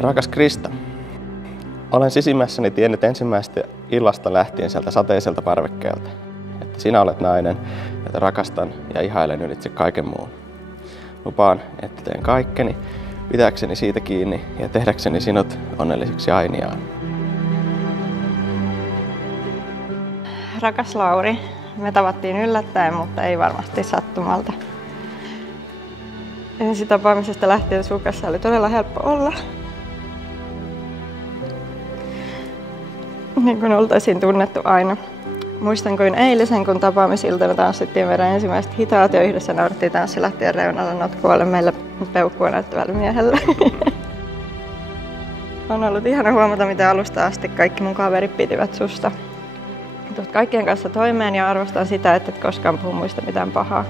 Rakas Krista, olen sisimmässäni tiennyt ensimmäisestä illasta lähtien sieltä sateiselta parvekkeelta, että sinä olet nainen, jota rakastan ja ihailen ylitse kaiken muun. Lupaan, että teen kaikkeni, pitääkseni siitä kiinni ja tehdäkseni sinut onnelliseksi ainiaan. Rakas Lauri, me tavattiin yllättäen, mutta ei varmasti sattumalta. Ensi tapaamisesta lähtien sun kanssa oli todella helppo olla. Niin kuin oltaisiin tunnettu aina. Muistan kuin eilisen, kun tapaamisiltana tanssittiin meidän ensimmäiset hitaat ja yhdessä naurattiin tanssilahtien reunalla notkualle meillä peukkua näyttävällä miehellä. On ollut ihana huomata, miten alusta asti kaikki mun kaverit pitivät susta. Tulet kaikkien kanssa toimeen ja arvostan sitä, että et koskaan puhu muista mitään pahaa.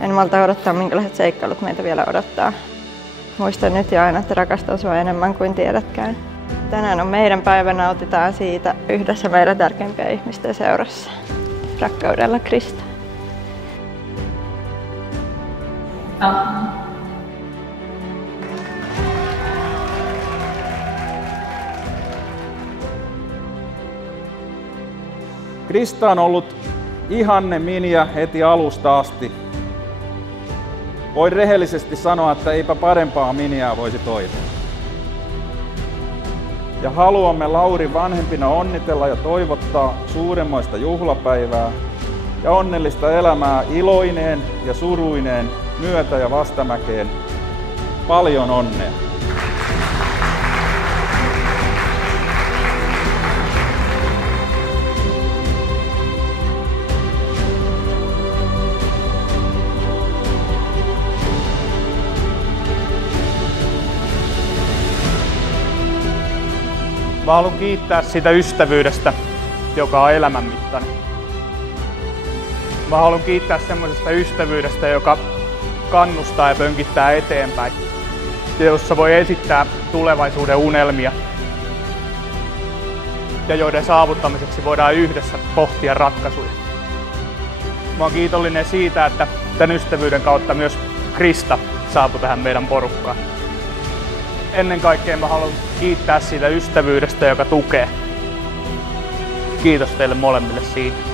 En malta odottaa, minkälaiset seikkailut meitä vielä odottaa. Muistan nyt ja aina, että rakastan sua enemmän kuin tiedätkään. Tänään on meidän päivä, nautitaan siitä yhdessä meidän tärkeimpien ihmisten seurassa. Rakkaudella, Krista. Krista on ollut ihanne Minja heti alusta asti. Voin rehellisesti sanoa, että eipä parempaa Minjaa voisi toivoa. Ja haluamme Laurin vanhempina onnitella ja toivottaa suuremmoista juhlapäivää ja onnellista elämää iloineen ja suruineen myötä- ja vastamäkeen. Paljon onnea! Mä haluan kiittää siitä ystävyydestä, joka on elämän mittainen. Mä haluan kiittää semmoisesta ystävyydestä, joka kannustaa ja pönkittää eteenpäin. Ja jossa voi esittää tulevaisuuden unelmia. Ja joiden saavuttamiseksi voidaan yhdessä pohtia ratkaisuja. Mä oon kiitollinen siitä, että tämän ystävyyden kautta myös Krista saapui tähän meidän porukkaan. Ennen kaikkea mä haluan kiittää siitä ystävyydestä, joka tukee. Kiitos teille molemmille siitä.